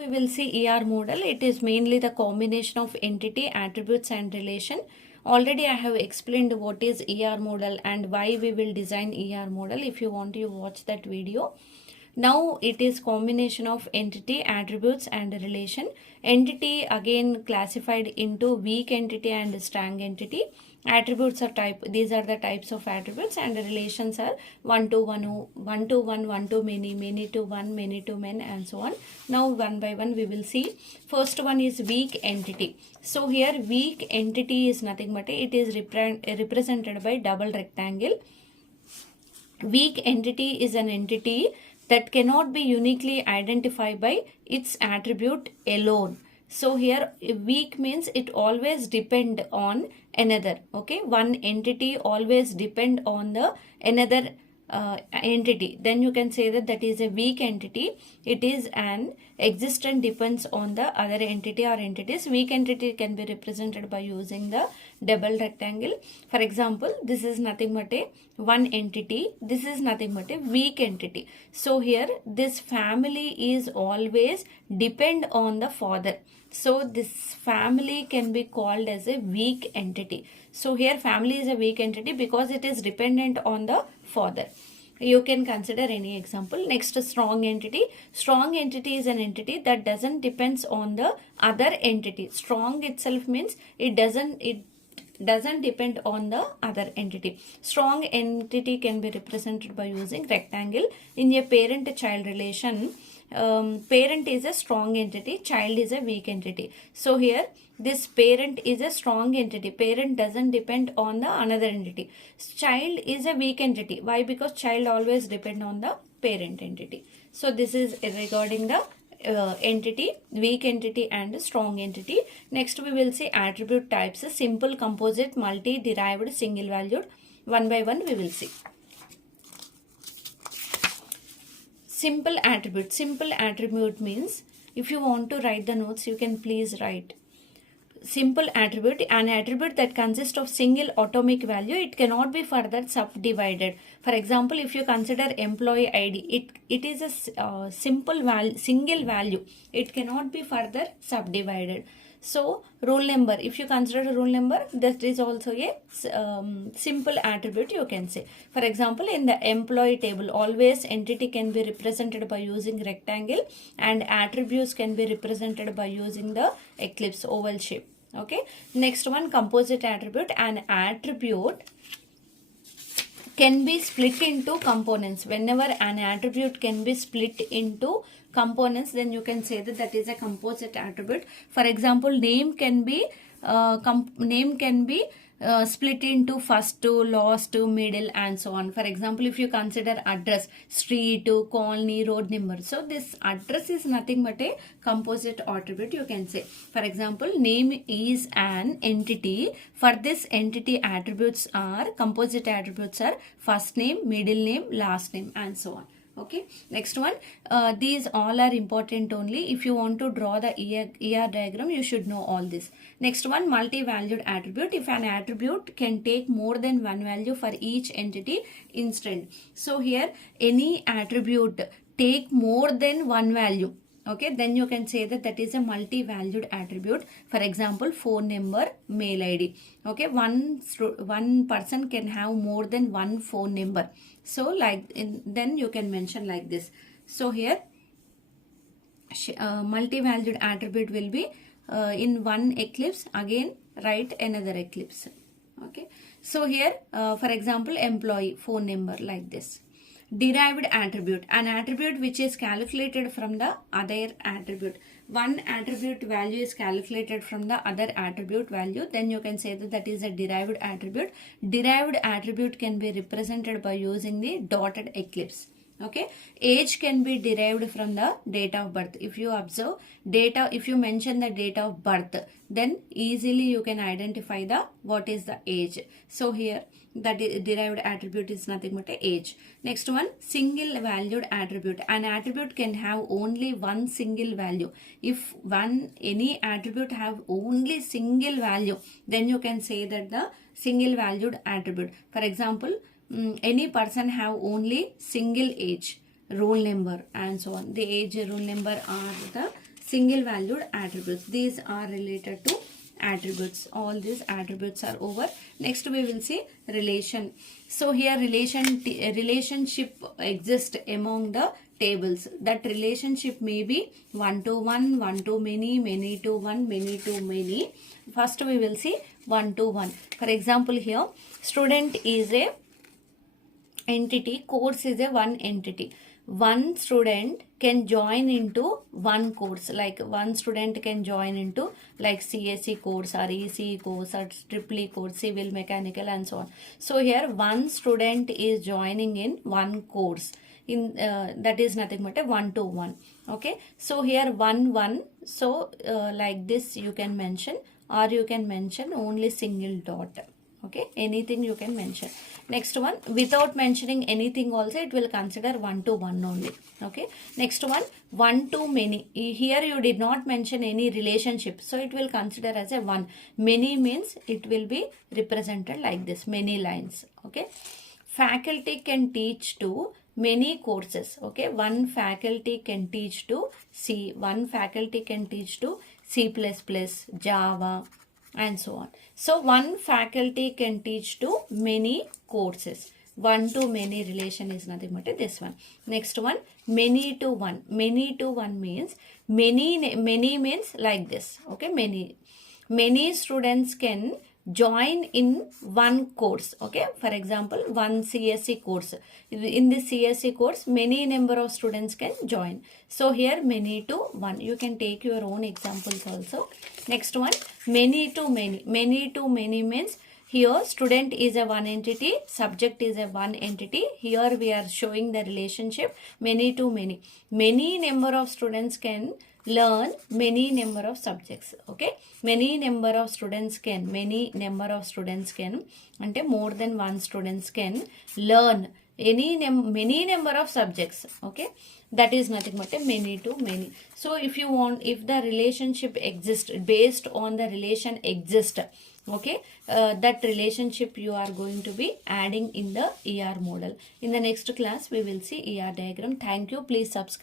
We will see ER model. It is mainly the combination of entity, attributes and relation. Already I have explained what is ER model and why we will design ER model. If you want to watch that video. Now it is combination of entity, attributes and relation. Entity again classified into weak entity and strong entity. Attributes are type, these are the types of attributes, and relations are one to one, one to one, one to many, many to one, many to many, and so on. Now one by one we will see. First one is weak entity. So here weak entity is nothing but it is represented by double rectangle. Weak entity is an entity that cannot be uniquely identified by its attribute alone. So here weak means it always depend on another. Okay, one entity always depend on the another entity. Then you can say that that is a weak entity. It is an existent depends on the other entity or entities. Weak entity can be represented by using the double rectangle. For example, this is nothing but a one entity. This is nothing but a weak entity. So here this family is always depend on the father. So this family can be called as a weak entity. So here family is a weak entity because it is dependent on the father. You can consider any example. Next, strong entity. Strong entity is an entity that doesn't depends on the other entity. Strong itself means it doesn't depend on the other entity. Strong entity can be represented by using rectangle. In a parent-child relation, parent is a strong entity, child is a weak entity. So here this parent is a strong entity. Parent doesn't depend on the another entity. Child is a weak entity. Why? Because child always depend on the parent entity. So this is regarding the entity, weak entity and strong entity. Next we will see attribute types: simple, composite, multi, derived, single valued. One by one we will see. Simple attribute. Simple attribute means, if you want to write the notes, you can please write. Simple attribute, an attribute that consists of single atomic value. It cannot be further subdivided. For example, if you consider employee ID, it is a simple value, single value. It cannot be further subdivided. So roll number, if you consider a roll number, that is also a simple attribute, you can say. For example, in the employee table, always entity can be represented by using rectangle and attributes can be represented by using the ellipse, oval shape. Okay. Next one, composite attribute. An attribute can be split into components. Whenever an attribute can be split into components, then you can say that that is a composite attribute. For example, name can be split into first to, last to, middle, and so on. For example, if you consider address, street, colony, road number. So this address is nothing but a composite attribute, you can say. For example, name is an entity. For this entity, attributes are, composite attributes are first name, middle name, last name, and so on. Okay, next one, these all are important only. If you want to draw the ER diagram, you should know all this. Next one, multi-valued attribute. If an attribute can take more than one value for each entity instant. So here any attribute take more than one value. Okay, then you can say that that is a multi-valued attribute. For example, phone number, mail ID. Okay, one person can have more than one phone number. So then you can mention like this. So here multi-valued attribute will be in one ellipse, again write another ellipse. Okay, so here for example, employee phone number, like this. Derived attribute, an attribute which is calculated from the other attribute. One attribute value is calculated from the other attribute value, then you can say that that is a derived attribute. Derived attribute can be represented by using the dotted ellipse. Okay, age can be derived from the date of birth. If you observe if you mention the date of birth, then easily you can identify the what is the age. So here that derived attribute is nothing but a age. Next one, single valued attribute. An attribute can have only one single value. If any attribute have only single value, then you can say that the single valued attribute. For example, any person have only single age, roll number, and so on. The age, roll number are the single valued attributes. These are related to attributes. All these attributes are over. Next we will see relation. So here relationship exists among the tables. That relationship may be one to one, one to many, many to one, many to many. First we will see one to one. For example, here student is a entity, course is a one entity. One student can join into one course, like one student can join into like CSE course or ECE course or triple course, civil, mechanical and so on. So here one student is joining in one course. In that is nothing but a one to one. Okay, so here one. So like this you can mention, or you can mention only single dot. Okay, anything you can mention. Next one, without mentioning anything also it will consider one to one only. Okay, next one to many. Here you did not mention any relationship, so it will consider as a one. Many means it will be represented like this, many lines. Okay, faculty can teach to many courses. Okay, one faculty can teach to C, one faculty can teach to C++, Java and so on. So one faculty can teach to many courses. One to many relation is nothing but this one. Next one, many to one. Many to one means many means like this. Okay, many students can join in one course. Okay, for example, one CSE course. In this CSE course many number of students can join. So here many to one. You can take your own examples also. Next one, many to many. Many to many means here student is a one entity, subject is a one entity. Here we are showing the relationship many to many. Many number of students can learn many number of subjects. Okay, many number of students can ante more than one students can learn many number of subjects. Okay, that is nothing but a many to many. So if you want, if the relationship exists, based on the relation exist, okay, that relationship you are going to be adding in the ER model. In the next class we will see ER diagram. Thank you. Please subscribe.